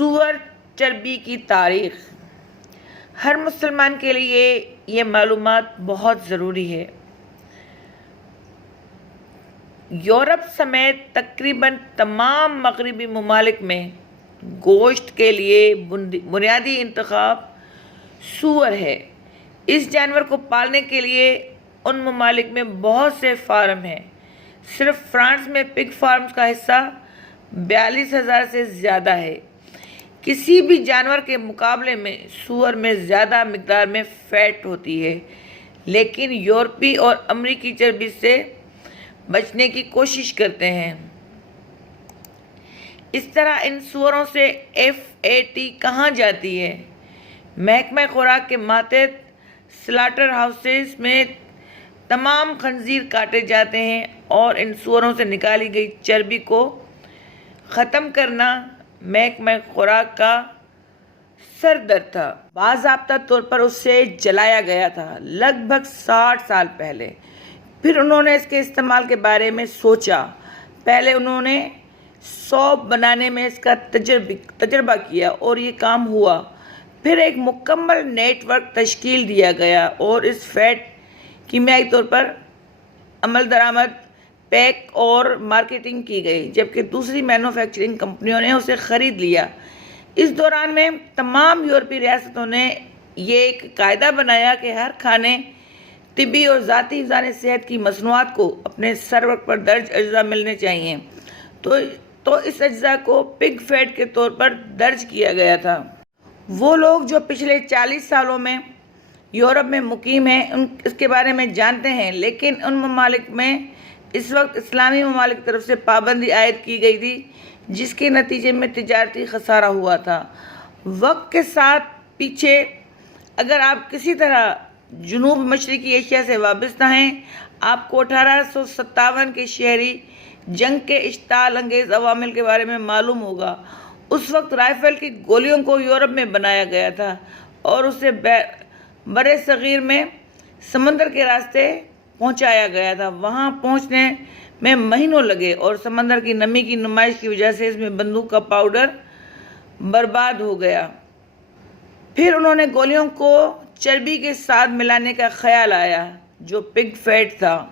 سور چربی کی تاریخ۔ ہر مسلمان کے لیے یہ معلومات بہت ضروری ہے۔ یورپ سمیت تقریباً تمام مغربی ممالک میں گوشت کے لیے بنیادی انتخاب سور ہے۔ اس جانور کو پالنے کے لیے ان ممالک میں بہت سے فارم ہیں۔ صرف فرانس میں پگ فارمز کا حصہ 42,000 سے زیادہ ہے۔ کسی بھی جانور کے مقابلے میں سور میں زیادہ مقدار میں فیٹ ہوتی ہے، لیکن یورپی اور امریکی چربی سے بچنے کی کوشش کرتے ہیں۔ اس طرح ان سوروں سے FAT کہاں جاتی ہے۔ محکمہ خوراک کے ماتحت سلاٹر ہاؤسز میں تمام خنزیر کاٹے جاتے ہیں اور ان سوروں سے نکالی گئی چربی کو ختم کرنا محکمہ خوراک کا سردر تھا۔ باضابطہ طور پر اسے جلایا گیا تھا لگ بھگ 60 سال پہلے۔ پھر انہوں نے اس کے استعمال کے بارے میں سوچا۔ پہلے انہوں نے سوپ بنانے میں اس کا تجربہ کیا اور یہ کام ہوا۔ پھر ایک مکمل نیٹ ورک تشکیل دیا گیا اور اس فیٹ کیمیائی طور پر عمل درآمد، پیک اور مارکیٹنگ کی گئی، جبکہ دوسری مینوفیکچرنگ کمپنیوں نے اسے خرید لیا۔ اس دوران میں تمام یورپی ریاستوں نے یہ ایک قاعدہ بنایا کہ ہر کھانے، طبی اور ذاتی حفظان صحت کی مصنوعات کو اپنے سرور پر درج اجزاء ملنے چاہیے، تو اس اجزاء کو پگ فیٹ کے طور پر درج کیا گیا تھا۔ وہ لوگ جو پچھلے 40 سالوں میں یورپ میں مقیم ہیں اس کے بارے میں جانتے ہیں، لیکن ان ممالک میں اس وقت اسلامی ممالک کی طرف سے پابندی عائد کی گئی تھی، جس کے نتیجے میں تجارتی خسارہ ہوا تھا۔ وقت کے ساتھ پیچھے اگر آپ کسی طرح جنوب مشرقی ایشیا سے وابستہ ہیں، آپ کو 1857 کے شہری جنگ کے اشتعال انگیز عوامل کے بارے میں معلوم ہوگا۔ اس وقت رائفل کی گولیوں کو یورپ میں بنایا گیا تھا اور اسے برِ صغیر میں سمندر کے راستے پہنچایا گیا تھا۔ وہاں پہنچنے میں مہینوں لگے اور سمندر کی نمی کی نمائش کی وجہ سے اس میں بندوق کا پاؤڈر برباد ہو گیا۔ پھر انہوں نے گولیوں کو چربی کے ساتھ ملانے کا خیال آیا، جو پگ فیٹ تھا۔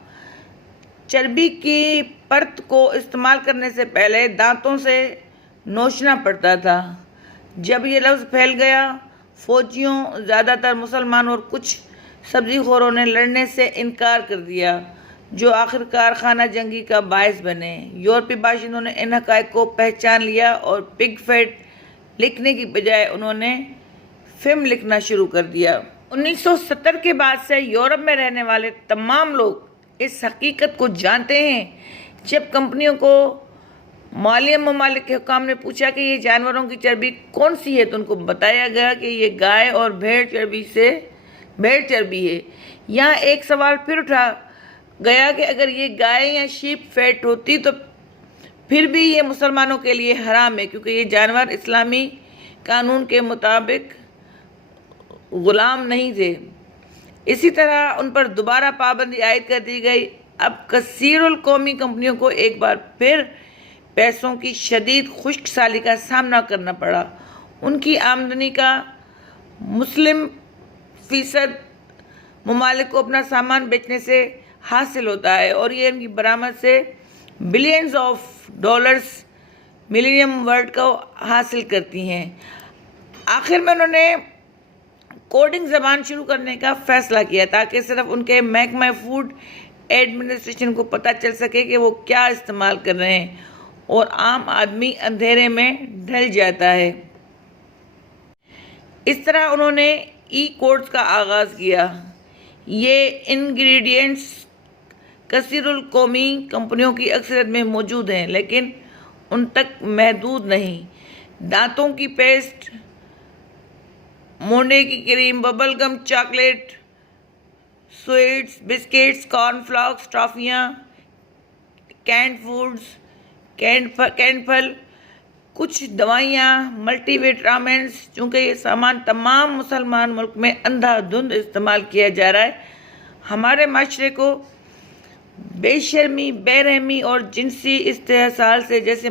چربی کی پرت کو استعمال کرنے سے پہلے دانتوں سے نوچنا پڑتا تھا۔ جب یہ لفظ پھیل گیا، فوجیوں، زیادہ تر مسلمان اور کچھ سبزی خوروں نے لڑنے سے انکار کر دیا، جو آخر کار خانہ جنگی کا باعث بنے۔ یورپی باشندوں نے ان حقائق کو پہچان لیا اور پگ فیٹ لکھنے کی بجائے انہوں نے فیم لکھنا شروع کر دیا۔ 1970 کے بعد سے یورپ میں رہنے والے تمام لوگ اس حقیقت کو جانتے ہیں۔ جب کمپنیوں کو معلم ممالک کے حکام نے پوچھا کہ یہ جانوروں کی چربی کون سی ہے تو ان کو بتایا گیا کہ یہ گائے اور بھیڑ چربی ہے۔ یہاں ایک سوال پھر اٹھا گیا کہ اگر یہ گائے یا شیپ فیٹ ہوتی تو پھر بھی یہ مسلمانوں کے لیے حرام ہے، کیونکہ یہ جانور اسلامی قانون کے مطابق غلام نہیں تھے۔ اسی طرح ان پر دوبارہ پابندی عائد کر دی گئی۔ اب کثیر القومی کمپنیوں کو ایک بار پھر پیسوں کی شدید خشک سالی کا سامنا کرنا پڑا۔ ان کی آمدنی کا مسلم فیصد ممالک کو اپنا سامان بیچنے سے حاصل ہوتا ہے اور یہ ان کی برآمد سے billions of dollars millennium world کو حاصل کرتی ہیں۔ آخر میں انہوں نے کوڈنگ زبان شروع کرنے کا فیصلہ کیا تاکہ صرف ان کے محکمہ فوڈ ایڈمنسٹریشن کو پتہ چل سکے کہ وہ کیا استعمال کر رہے ہیں، اور عام آدمی اندھیرے میں ڈھل جاتا ہے۔ اس طرح انہوں نے کوڈز کا آغاز کیا۔ یہ انگریڈینٹس کثیر القومی کمپنیوں کی اکثریت میں موجود ہیں، لیکن ان تک محدود نہیں۔ دانتوں کی پیسٹ، مونڈے کی cream, bubble gum, chocolate, sweets, biscuits, corn flakes, ٹافیاں، کینڈ فوڈز، کینڈ پھل، کچھ دوائیاں، ملٹی وٹامنز۔ چونکہ یہ سامان تمام مسلمان ملک میں اندھا دھند استعمال کیا جا رہا ہے، ہمارے معاشرے کو بے شرمی، بے رحمی اور جنسی استحصال سے جیسے